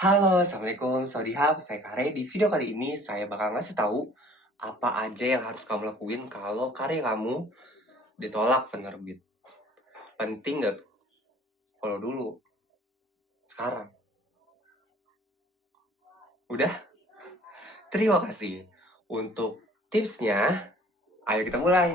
Halo, Assalamualaikum. Sawadee saya Kare. Di video kali ini saya bakal ngasih tahu apa aja yang harus kamu lakuin kalau karya kamu ditolak penerbit. Penting nggak tuh? Kalau dulu, sekarang. Udah? Terima kasih. Untuk tipsnya, ayo kita mulai.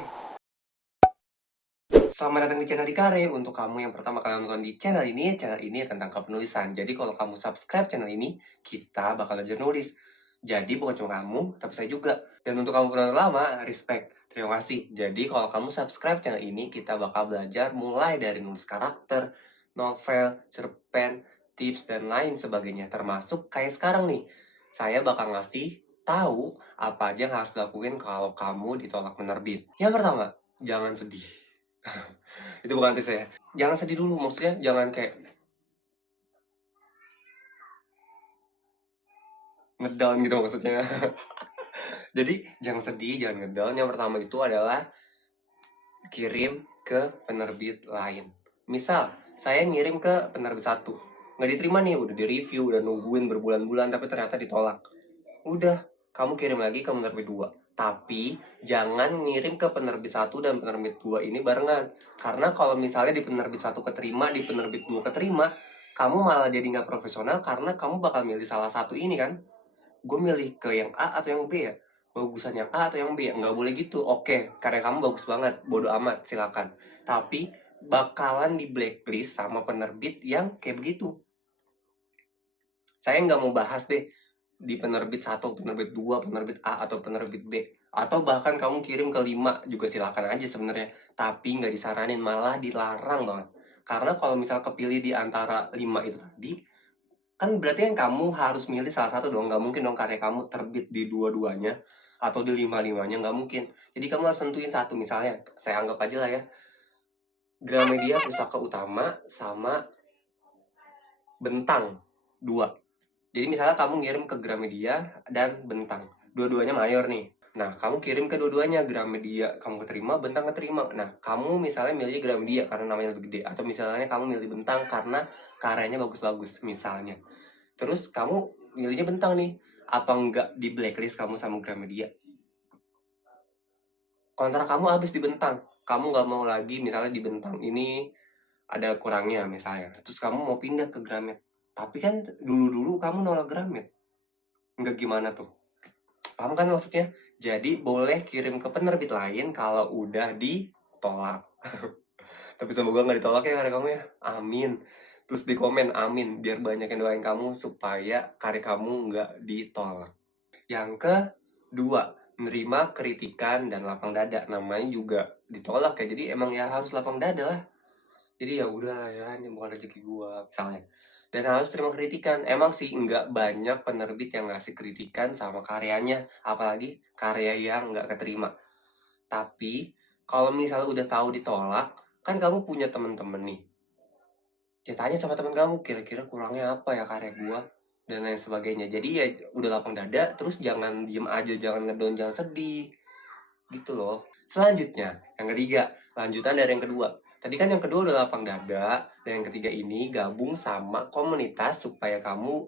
Selamat datang di channel di Kare. Untuk kamu yang pertama kali nonton di channel ini tentang kepenulisan. Jadi kalau kamu subscribe channel ini, kita bakal belajar nulis. Jadi bukan cuma kamu, tapi saya juga. Dan untuk kamu penonton lama, respect. Terima kasih. Jadi kalau kamu subscribe channel ini, kita bakal belajar mulai dari nulis karakter, novel, cerpen, tips, dan lain sebagainya. Termasuk kayak sekarang nih. Saya bakal ngasih tahu apa aja yang harus dilakuin kalau kamu ditolak penerbit. Yang pertama, jangan sedih. Itu bukan tips saya. Jangan sedih dulu, maksudnya jangan kayak ngedown gitu maksudnya. Jadi jangan sedih, jangan ngedown. Yang pertama itu adalah kirim ke penerbit lain. Misal, saya ngirim ke penerbit satu, nggak diterima nih, udah di-review, udah nungguin berbulan-bulan, tapi ternyata ditolak. Udah, kamu kirim lagi ke penerbit dua. Tapi jangan ngirim ke penerbit satu dan penerbit dua ini barengan. Karena kalau misalnya di penerbit satu keterima, di penerbit dua keterima, kamu malah jadi nggak profesional karena kamu bakal milih salah satu ini kan. Gue milih ke yang A atau yang B ya? Bagusan yang A atau yang B ya? Nggak boleh gitu. Oke, karya kamu bagus banget. Bodo amat, silakan. Tapi bakalan di blacklist sama penerbit yang kayak begitu. Saya nggak mau bahas deh di penerbit satu, penerbit dua, penerbit A atau penerbit B. Atau bahkan kamu kirim ke 5 juga silakan aja sebenarnya. Tapi nggak disaranin, malah dilarang banget. Karena kalau misal kepilih di antara 5 itu tadi, kan berarti kan kamu harus milih salah satu dong. Nggak mungkin dong karya kamu terbit di dua-duanya atau di lima-limanya, nggak mungkin. Jadi kamu harus tentuin satu, misalnya saya anggap aja lah ya, Gramedia Pustaka Utama sama Bentang 2. Jadi misalnya kamu ngirim ke Gramedia dan Bentang, dua-duanya mayor nih. Nah, kamu kirim ke dua-duanya, Gramedia kamu keterima, Bentang keterima. Nah, kamu misalnya milih Gramedia karena namanya lebih gede, atau misalnya kamu milih Bentang karena karyanya bagus-bagus misalnya. Terus kamu milihnya Bentang nih, apa enggak di blacklist kamu sama Gramedia? Kontrak kamu habis di Bentang, kamu nggak mau lagi misalnya di Bentang ini ada kurangnya misalnya, terus kamu mau pindah ke Gramet, tapi kan dulu-dulu kamu nolak Gramet, nggak gimana tuh? Paham kan maksudnya? Jadi boleh kirim ke penerbit lain kalau udah ditolak. Tapi semoga nggak ditolak ya karya kamu ya. Amin. Terus di komen amin biar banyak yang doain kamu supaya karya kamu nggak ditolak. Yang kedua, menerima kritikan dan lapang dada. Namanya juga ditolak ya. Jadi emang ya harus lapang dada lah. Jadi ya udah ya, ini bukan rezeki gua misalnya. Dan harus terima kritikan. Emang sih nggak banyak penerbit yang ngasih kritikan sama karyanya, apalagi karya yang nggak keterima. Tapi kalau misalnya udah tahu ditolak, kan kamu punya temen-temen nih. Ya tanya sama temen kamu, kira-kira kurangnya apa ya karya gua dan lain sebagainya. Jadi ya udah lapang dada, terus jangan diem aja, jangan ngedown, jangan sedih. Gitu loh. Selanjutnya, yang ketiga, lanjutan dari yang kedua. Tadi kan yang kedua udah lapang dada, dan yang ketiga ini gabung sama komunitas supaya kamu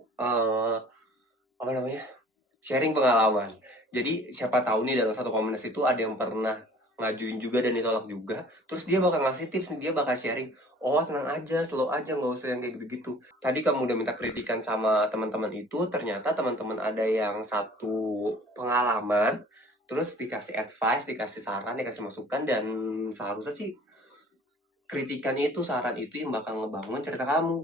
apa namanya? Sharing pengalaman. Jadi siapa tahu nih dalam satu komunitas itu ada yang pernah ngajuin juga dan ditolak juga. Terus dia bakal ngasih tips nih, dia bakal sharing. Oh tenang aja, slow aja, nggak usah yang kayak gitu-gitu. Tadi kamu udah minta kritikan sama teman-teman itu, ternyata teman-teman ada yang satu pengalaman, terus dikasih advice, dikasih saran, dikasih masukan, dan seharusnya sih kritikan itu, saran itu yang bakal ngebangun cerita kamu.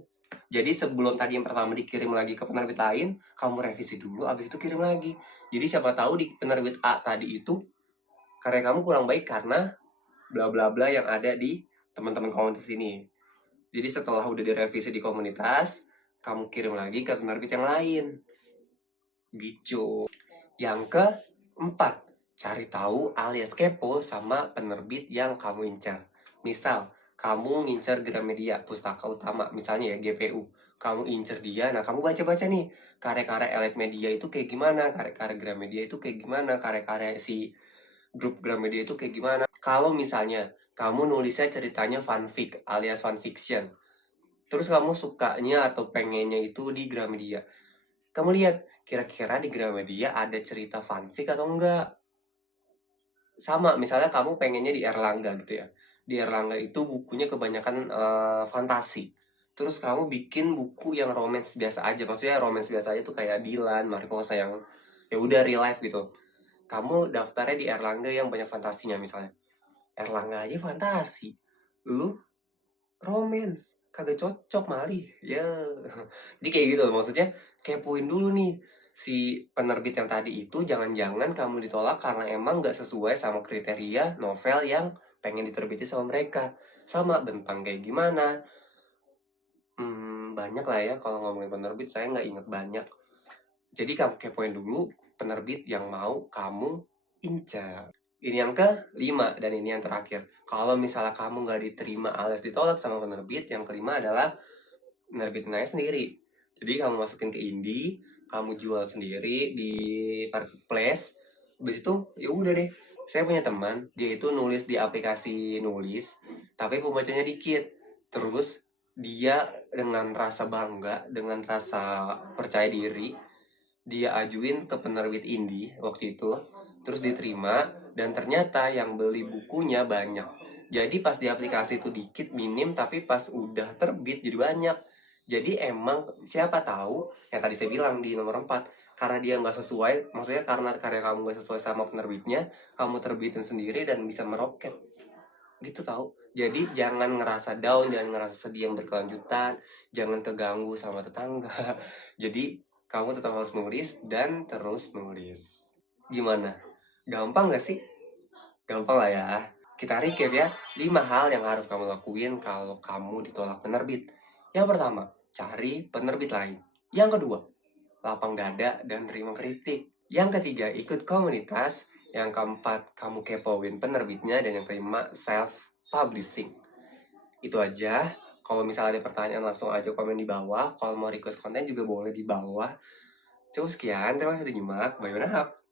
Jadi sebelum tadi yang pertama dikirim lagi ke penerbit lain, kamu revisi dulu, abis itu kirim lagi. Jadi siapa tahu di penerbit A tadi itu karya kamu kurang baik karena bla bla bla yang ada di teman-teman komunitas ini. Jadi setelah udah direvisi di komunitas, kamu kirim lagi ke penerbit yang lain. Gitu. Yang keempat, cari tahu alias kepo sama penerbit yang kamu incar. Misal, kamu ngincar Gramedia, Pustaka Utama, misalnya ya GPU. Kamu incer dia, nah kamu baca-baca nih, karya-karya Elite Media itu kayak gimana, karya-karya Gramedia itu kayak gimana, karya-karya si grup Gramedia itu kayak gimana. Kalau misalnya, kamu nulisnya ceritanya fanfic alias fanfiction, terus kamu sukanya atau pengennya itu di Gramedia. Kamu lihat, kira-kira di Gramedia ada cerita fanfic atau enggak? Sama, misalnya kamu pengennya di Erlangga gitu ya. Di Erlangga itu bukunya kebanyakan fantasi. Terus kamu bikin buku yang romance biasa aja. Maksudnya romance biasa aja tuh kayak Dilan, Mariposa yang ya udah real life gitu. Kamu daftarnya di Erlangga yang banyak fantasinya misalnya. Erlangga aja fantasi. Lu romance. Kagak cocok malih. Ya. Jadi kayak gitu loh, maksudnya kepoin dulu nih si penerbit yang tadi itu jangan-jangan kamu ditolak karena emang nggak sesuai sama kriteria novel yang pengen diterbitin sama mereka. Sama bentang kayak gimana. Banyak lah ya kalau ngomongin penerbit saya nggak inget banyak. Jadi kamu kepoin dulu penerbit yang mau kamu incar. Ini yang kelima dan ini yang terakhir. Kalau misalnya kamu nggak diterima alias ditolak sama penerbit, yang kelima adalah nerbitin aja sendiri. Jadi kamu masukin ke Indie, kamu jual sendiri di marketplace. Habis itu ya udah deh. Saya punya teman, dia itu nulis di aplikasi nulis, tapi pembacanya dikit. Terus dia dengan rasa bangga, dengan rasa percaya diri, dia ajuin ke penerbit indie waktu itu, terus diterima, dan ternyata yang beli bukunya banyak. Jadi pas di aplikasi itu dikit, minim, tapi pas udah terbit jadi banyak. Jadi emang siapa tahu, yang tadi saya bilang di nomor 4, karena dia nggak sesuai, maksudnya karena karya kamu nggak sesuai sama penerbitnya, kamu terbitin sendiri dan bisa meroket. Gitu tahu. Jadi jangan ngerasa down, jangan ngerasa sedih yang berkelanjutan, jangan keganggu sama tetangga. Jadi kamu tetap harus nulis dan terus nulis. Gimana? Gampang gak sih? Gampang lah ya. Kita recap ya. 5 hal yang harus kamu lakuin kalau kamu ditolak penerbit. Yang pertama, cari penerbit lain. Yang kedua, lapang dada dan terima kritik. Yang ketiga, ikut komunitas. Yang keempat, kamu kepoin penerbitnya. Dan yang kelima, self-publishing. Itu aja. Kalau misalnya ada pertanyaan langsung aja komen di bawah. Kalau mau request konten juga boleh di bawah. Cukup sekian, terima kasih sudah nyimak. Bye bye.